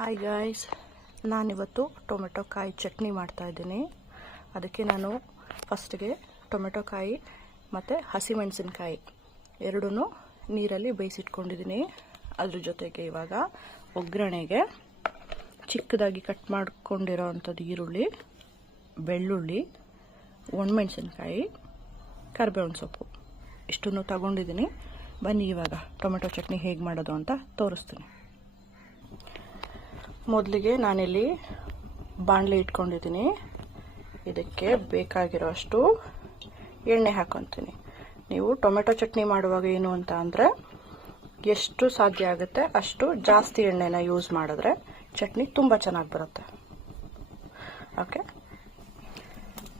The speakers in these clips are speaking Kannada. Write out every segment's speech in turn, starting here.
ಹಾಯ್ ಗಾಯ್ಸ್, ನಾನಿವತ್ತು ಟೊಮೆಟೊ ಕಾಯಿ ಚಟ್ನಿ ಮಾಡ್ತಾಯಿದ್ದೀನಿ. ಅದಕ್ಕೆ ನಾನು ಫಸ್ಟ್ಗೆ ಟೊಮೆಟೊ ಕಾಯಿ ಮತ್ತು ಹಸಿಮೆಣಸಿನ್ಕಾಯಿ ಎರಡೂ ನೀರಲ್ಲಿ ಬೇಯಿಸಿಟ್ಕೊಂಡಿದ್ದೀನಿ. ಅದ್ರ ಜೊತೆಗೆ ಇವಾಗ ಒಗ್ಗರಣೆಗೆ ಚಿಕ್ಕದಾಗಿ ಕಟ್ ಮಾಡ್ಕೊಂಡಿರೋ ಅಂಥದ್ದು ಈರುಳ್ಳಿ, ಬೆಳ್ಳುಳ್ಳಿ, ಒಣಮೆಣಸಿನ್ಕಾಯಿ, ಕರಿಬೇವಿನ ಸೊಪ್ಪು ಇಷ್ಟನ್ನು ತಗೊಂಡಿದ್ದೀನಿ. ಬನ್ನಿ ಇವಾಗ ಟೊಮೆಟೊ ಚಟ್ನಿ ಹೇಗೆ ಮಾಡೋದು ಅಂತ ತೋರಿಸ್ತೀನಿ. ಮೊದಲಿಗೆ ನಾನಿಲ್ಲಿ ಬಾಣಲೆ ಇಟ್ಕೊಂಡಿದ್ದೀನಿ. ಇದಕ್ಕೆ ಬೇಕಾಗಿರೋ ಅಷ್ಟು ಎಣ್ಣೆ ಹಾಕೊತೀನಿ. ನೀವು ಟೊಮೆಟೊ ಚಟ್ನಿ ಮಾಡುವಾಗ ಏನು ಅಂತ ಅಂದರೆ ಎಷ್ಟು ಸಾಧ್ಯ ಆಗುತ್ತೆ ಅಷ್ಟು ಜಾಸ್ತಿ ಎಣ್ಣೆನ ಯೂಸ್ ಮಾಡಿದ್ರೆ ಚಟ್ನಿ ತುಂಬ ಚೆನ್ನಾಗಿ ಬರುತ್ತೆ. ಓಕೆ,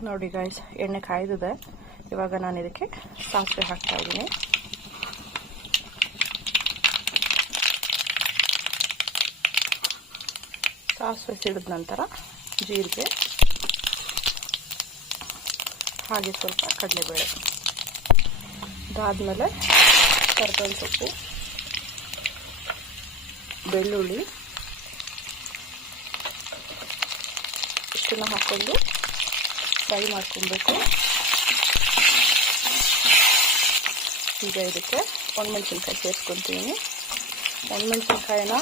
ನೋಡಿ ಗಾಯ್ಸ್, ಎಣ್ಣೆ ಕಾಯ್ದಿದೆ. ಇವಾಗ ನಾನು ಇದಕ್ಕೆ ಸಾಸಿವೆ ಹಾಕ್ತಾ ಇದ್ದೀನಿ. ಸಾಸಿವೆ ಸಿಡಿದ ನಂತರ ಜೀರಿಗೆ, ಹಾಗೆ ಸ್ವಲ್ಪ ಕಡಲೆಬೇಳೆ, ಅದಾದಮೇಲೆ ಕರಿಬೇವಿನ ಸೊಪ್ಪು, ಬೆಳ್ಳುಳ್ಳಿ ಇಷ್ಟನ್ನು ಹಾಕ್ಕೊಂಡು ಫ್ರೈ ಮಾಡ್ಕೊಬೇಕು. ಈಗ ಇದಕ್ಕೆ ಒಣಮೆಣಸಿನ್ಕಾಯಿ ಸೇರಿಸ್ಕೊತೀನಿ. ಒಣಮೆಣಸಿನ್ಕಾಯಿನ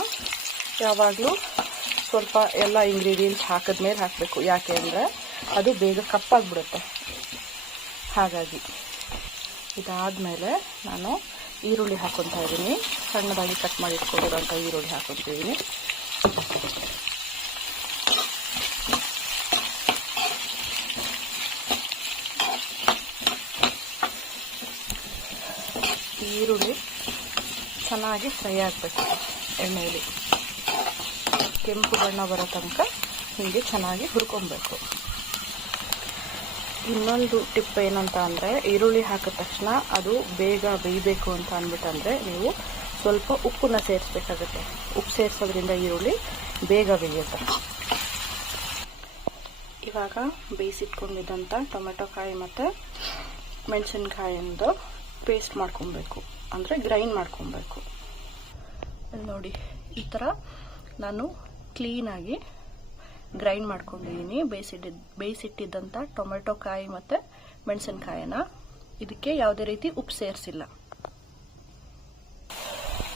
ಯಾವಾಗಲೂ ಸ್ವಲ್ಪ ಎಲ್ಲ ಇಂಗ್ರೀಡಿಯೆಂಟ್ಸ್ ಹಾಕಿದ್ಮೇಲೆ ಹಾಕಬೇಕು. ಯಾಕೆ ಅಂದರೆ ಅದು ಬೇಗ ಕಪ್ಪಾಗಿಬಿಡುತ್ತೆ. ಹಾಗಾಗಿ ಇದಾದಮೇಲೆ ನಾನು ಈರುಳ್ಳಿ ಹಾಕ್ಕೊತಾ ಇದ್ದೀನಿ. ಸಣ್ಣದಾಗಿ ಕಟ್ ಮಾಡಿ ಇಟ್ಕೊಂಡಿರೋಂಥ ಈರುಳ್ಳಿ ಹಾಕ್ಕೊತಿದ್ದೀನಿ. ಈರುಳ್ಳಿ ಚೆನ್ನಾಗಿ ಫ್ರೈ ಆಗಬೇಕು. ಎಣ್ಣೆಯಲ್ಲಿ ಕೆಂಪು ಬಣ್ಣ ಬರೋ ತನಕ ಹೀಗೆ ಚೆನ್ನಾಗಿ ಹುರ್ಕೊಬೇಕು. ಇನ್ನೊಂದು ಟಿಪ್ ಏನಂತ ಅಂದರೆ, ಈರುಳ್ಳಿ ಹಾಕಿದ ತಕ್ಷಣ ಅದು ಬೇಗ ಬೇಯಬೇಕು ಅಂತ ಅಂದ್ಬಿಟ್ಟಂದರೆ ನೀವು ಸ್ವಲ್ಪ ಉಪ್ಪನ್ನ ಸೇರಿಸ್ಬೇಕಾಗುತ್ತೆ. ಉಪ್ಪು ಸೇರಿಸೋದ್ರಿಂದ ಈರುಳ್ಳಿ ಬೇಗ ಬೇಯುತ್ತೆ. ಇವಾಗ ಬೇಯಿಸಿಟ್ಕೊಂಡಿದ್ದಂಥ ಟೊಮೆಟೊ ಕಾಯಿ ಮತ್ತು ಮೆಣಸಿನ್ಕಾಯಿಂದ ಪೇಸ್ಟ್ ಮಾಡ್ಕೊಬೇಕು, ಅಂದರೆ ಗ್ರೈಂಡ್ ಮಾಡ್ಕೊಬೇಕು. ನೋಡಿ, ಈ ಥರ ನಾನು ಕ್ಲೀನಾಗಿ ಗ್ರೈಂಡ್ ಮಾಡ್ಕೊಂಡಿದ್ದೀನಿ. ಬೇಯಿಸಿಟ್ಟಿದ್ದಂಥ ಟೊಮೆಟೊ ಕಾಯಿ ಮತ್ತು ಮೆಣಸಿನ್ಕಾಯಿನ ಇದಕ್ಕೆ ಯಾವುದೇ ರೀತಿ ಉಪ್ಪು ಸೇರಿಸಿಲ್ಲ.